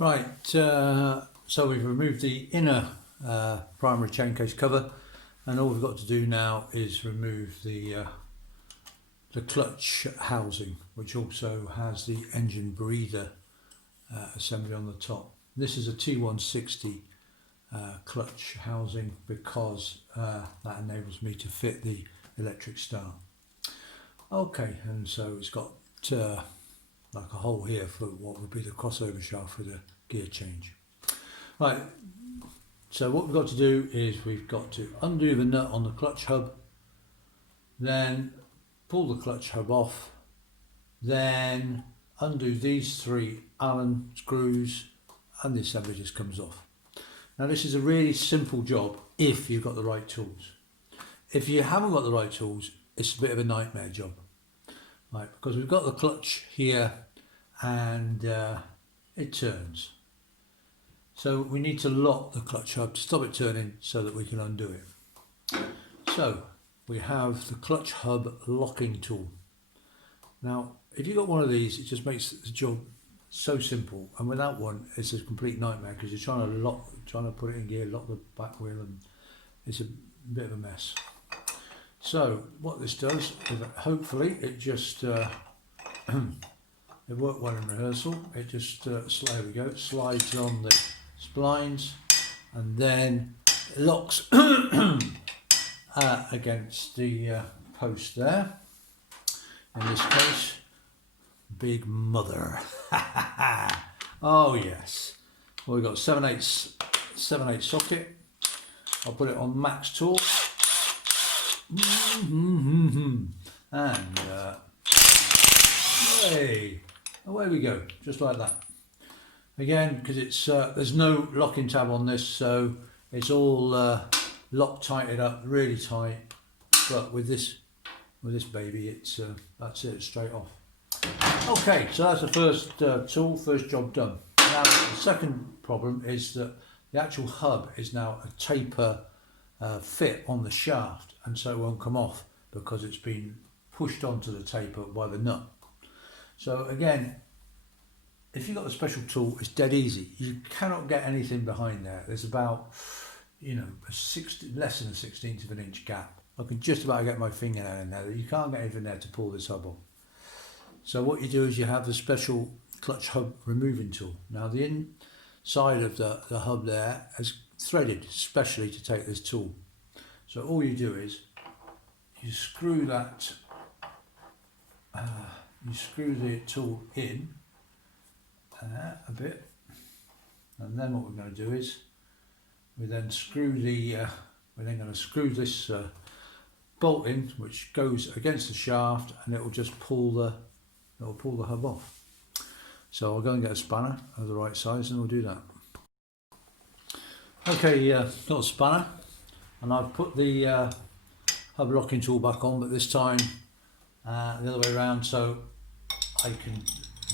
Right, so we've removed the inner primary chain case cover, and all we've got to do now is remove the clutch housing, which also has the engine breather assembly on the top. This is a T160 clutch housing because that enables me to fit the electric start. Okay, and so it's got like a hole here for what would be the crossover shaft for the gear change. Right, so what we've got to do is we've got to undo the nut on the clutch hub, then pull the clutch hub off, then undo these three Allen screws, and the assembly just comes off. Now this is a really simple job if you've got the right tools. If you haven't got the right tools, it's a bit of a nightmare job. Right, because we've got the clutch here and it turns. So we need to lock the clutch hub to stop it turning so that we can undo it. So we have the clutch hub locking tool. Now if you've got one of these, it just makes the job so simple, and without one it's a complete nightmare because you're trying to put it in gear, lock the back wheel, and it's a bit of a mess. So what this does, hopefully it just it worked well in rehearsal. It just there we go, slides on the splines and then it locks against the post there. In this case, Big Mother. Oh yes. Well, we've got 7/8 socket. I'll put it on max torque. And away we go, just like that. Again, because it's there's no locking tab on this, so it's all locked, tighted up, really tight. But with this baby, it's that's it, straight off. Okay, so that's the first tool, first job done. Now the second problem is that the actual hub is now a taper fit on the shaft, and so it won't come off because it's been pushed onto the taper by the nut. So again, if you've got the special tool, it's dead easy. You cannot get anything behind there. There's about, you know, less than a 1/16 of an inch gap. I can just about get my fingernail in there. You can't get anything there to pull this hub off. So what you do is you have the special clutch hub removing tool. Now the inside of the hub there is threaded specially to take this tool. So all you do is you screw that, you screw the tool in a bit, and then what we're going to do is we then screw the we're then going to screw this bolt in, which goes against the shaft, and it will just pull the hub off. So I'll go and get a spanner of the right size and we'll do that. Okay, got a spanner, and I've put the hub locking tool back on, but this time the other way around, so I can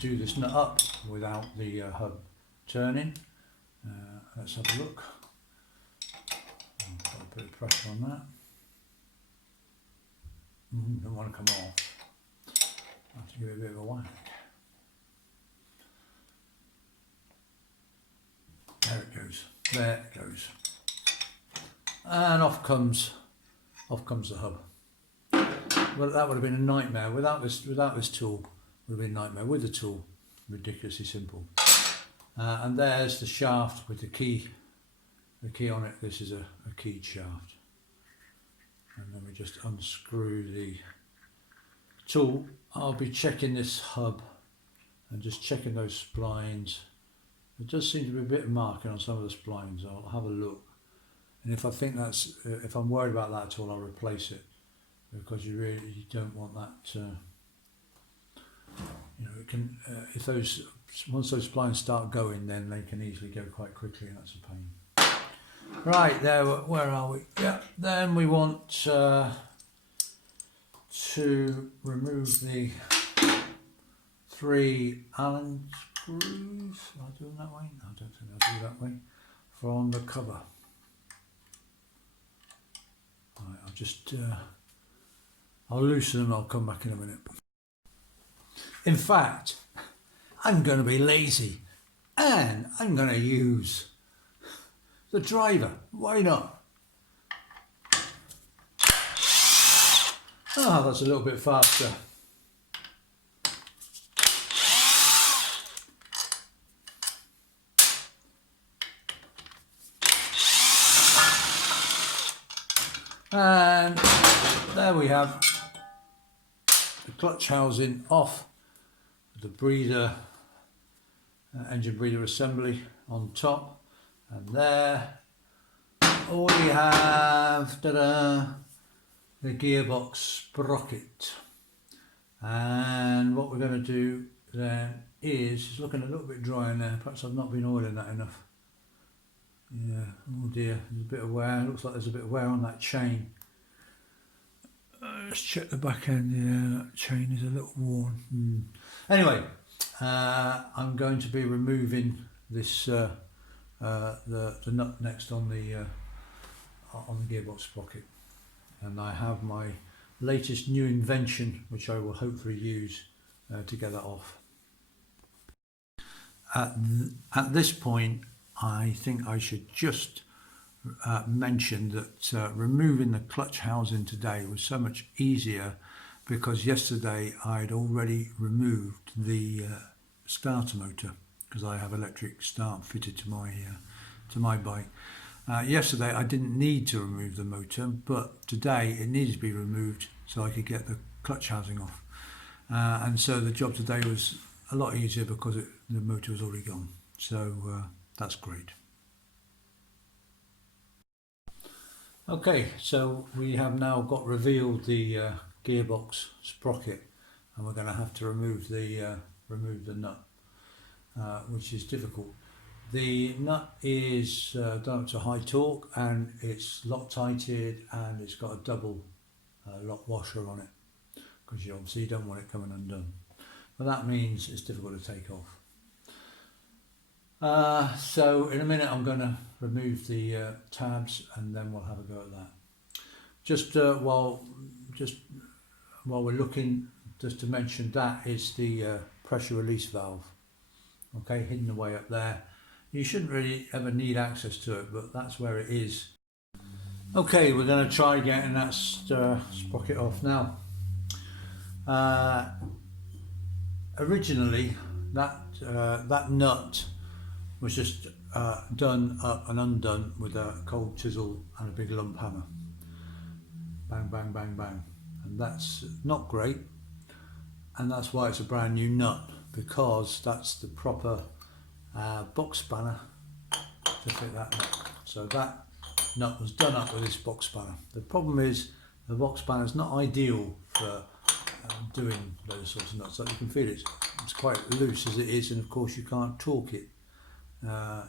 do this nut up without the hub turning. Let's have a look. I've got a bit of pressure on that. Don't want to come off. I have to give it a bit of a whack. There it goes. There it goes. And off comes the hub. Well, that would have been a nightmare. Without this tool, it would have been a nightmare. With the tool, ridiculously simple. And there's the shaft with the key on it. This is a keyed shaft. And then we just unscrew the tool. I'll be checking this hub and just checking those splines. There does seem to be a bit of marking on some of the splines. I'll have a look, and if I think if I'm worried about that at all, I'll replace it, because you don't want that. You know, it can once those splines start going, then they can easily go quite quickly, and that's a pain. Right, there, where are we? Yeah, then we want to remove the 3 Allen screws. Am I doing that way? No, I don't think I'll do that way. From the cover. Right, I'll just I'll loosen them. I'll come back in a minute. In fact, I'm going to be lazy and I'm going to use the driver. Why not? Ah, that's a little bit faster. And there we have the clutch housing off, the breather, engine breather assembly on top, and there we have the gearbox sprocket. And what we're going to do then is, it's looking a little bit dry in there, perhaps I've not been oiling that enough. Yeah, oh dear, there's a bit of wear. Looks like there's a bit of wear on that chain. Let's check the back end. Yeah, that chain is a little worn. Anyway, I'm going to be removing this the nut next on the gearbox sprocket, and I have my latest new invention, which I will hopefully use to get that off. At this point, I think I should just mention that removing the clutch housing today was so much easier because yesterday I'd already removed the starter motor, because I have electric start fitted to my bike. Yesterday I didn't need to remove the motor, but today it needed to be removed so I could get the clutch housing off. And so the job today was a lot easier because the motor was already gone. So that's great. Okay, so we have now got revealed the gearbox sprocket, and we're going to have to remove the nut, which is difficult. The nut is done up to high torque, and it's Loctited, and it's got a double lock washer on it, because you obviously don't want it coming undone. But that means it's difficult to take off. So in a minute I'm going to remove the tabs, and then we'll have a go at that. Just while we're looking, just to mention, that is the pressure release valve. Okay, hidden away up there. You shouldn't really ever need access to it, but that's where it is. Okay, we're going to try getting that sprocket off now. Originally, that nut was just done up and undone with a cold chisel and a big lump hammer. Bang, bang, bang, bang. And that's not great, and that's why it's a brand new nut, because that's the proper box spanner to fit that nut. So that nut was done up with this box spanner. The problem is the box spanner is not ideal for doing those sorts of nuts. Like you can feel it's quite loose as it is, and of course you can't torque it.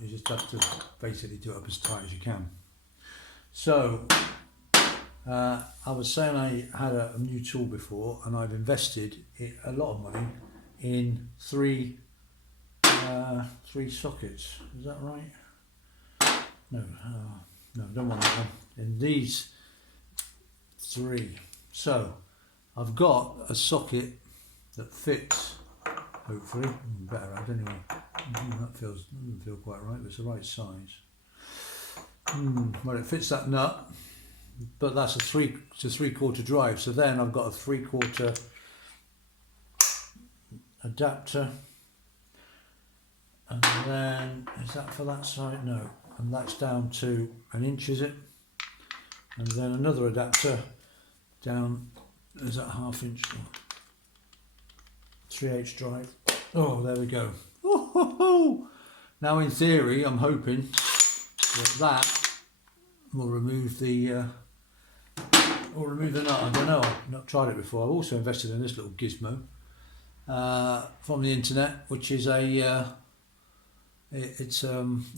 You just have to basically do it up as tight as you can. So I was saying I had a new tool before, and I've invested a lot of money in three sockets. Is that right? No, no, don't want that one. In these three. So I've got a socket that fits, hopefully, better add anyway. That doesn't feel quite right, but it's the right size. Well, it fits that nut, but that's a three-quarter drive. So then I've got a 3/4 adapter, and then is that for that side? No, and that's down to 1 inch, is it? And then another adapter down. Is that 1/2 inch? 3/8 drive. Oh, there we go. Now, in theory, I'm hoping that will remove the nut. I don't know. I've not tried it before. I've also invested in this little gizmo from the internet, which is a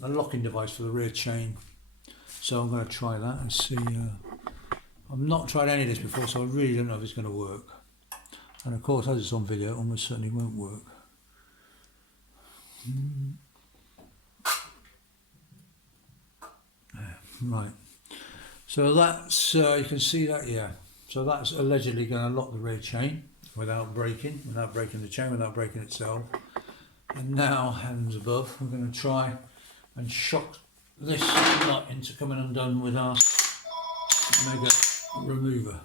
locking device for the rear chain. So I'm going to try that and see. I've not tried any of this before, so I really don't know if it's going to work. And of course, as it's on video, it almost certainly won't work. Right, so that's you can see that, yeah. So that's allegedly going to lock the rear chain without breaking the chain, without breaking itself. And now, heavens above, we're going to try and shock this nut into coming undone with our mega remover.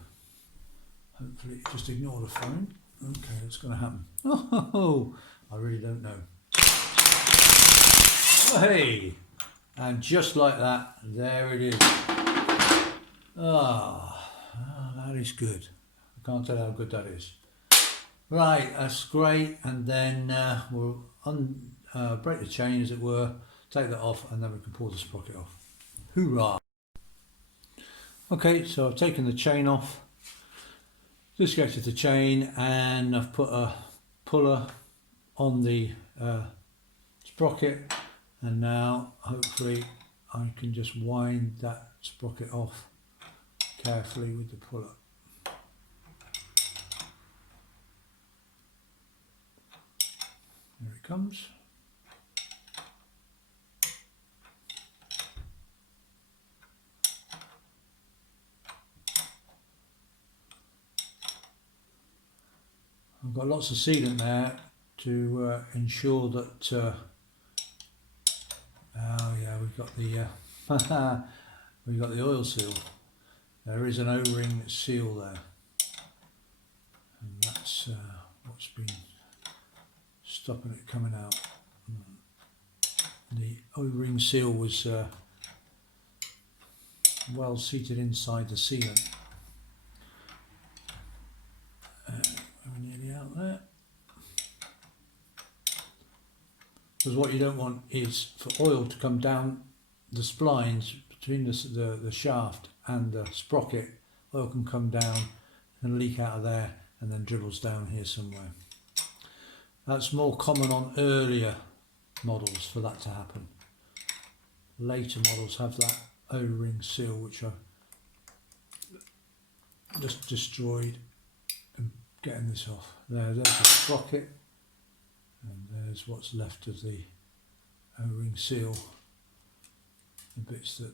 Hopefully just ignore the phone. Okay, what's going to happen? Oh, I really don't know. Oh, hey! And just like that, there it is. That is good. I can't tell you how good that is. Right, that's great. And then we'll break the chain, as it were, take that off, and then we can pull the sprocket off. Hoorah! Okay, so I've taken the chain off, disconnected the chain, and I've put a puller on the sprocket, and now hopefully I can just wind that sprocket off carefully with the puller. There it comes. I've got lots of sealant there to ensure that oh yeah, we've got the we've got the oil seal. There is an O-ring seal there, and that's what's been stopping it coming out. The O-ring seal was well seated inside the sealant. We're nearly out there. Because what you don't want is for oil to come down the splines between the shaft and the sprocket. Oil can come down and leak out of there and then dribbles down here somewhere. That's more common on earlier models for that to happen. Later models have that O-ring seal, which I just destroyed and getting this off. There's the sprocket, and there's what's left of the O-ring seal, the bits that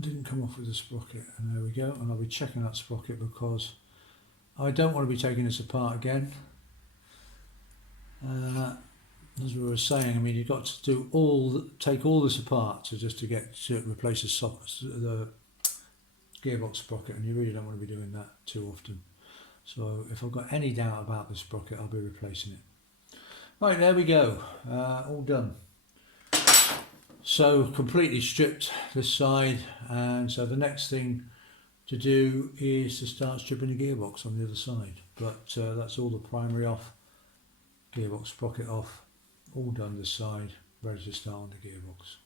didn't come off with the sprocket. And there we go, and I'll be checking that sprocket because I don't want to be taking this apart again. As we were saying, I mean, you've got to do take all this apart to replace the gearbox sprocket, and you really don't want to be doing that too often. So if I've got any doubt about the sprocket, I'll be replacing it. Right, there we go, all done. So completely stripped this side, and so the next thing to do is to start stripping the gearbox on the other side. But that's all the primary off, gearbox sprocket off, all done this side, ready to start on the gearbox.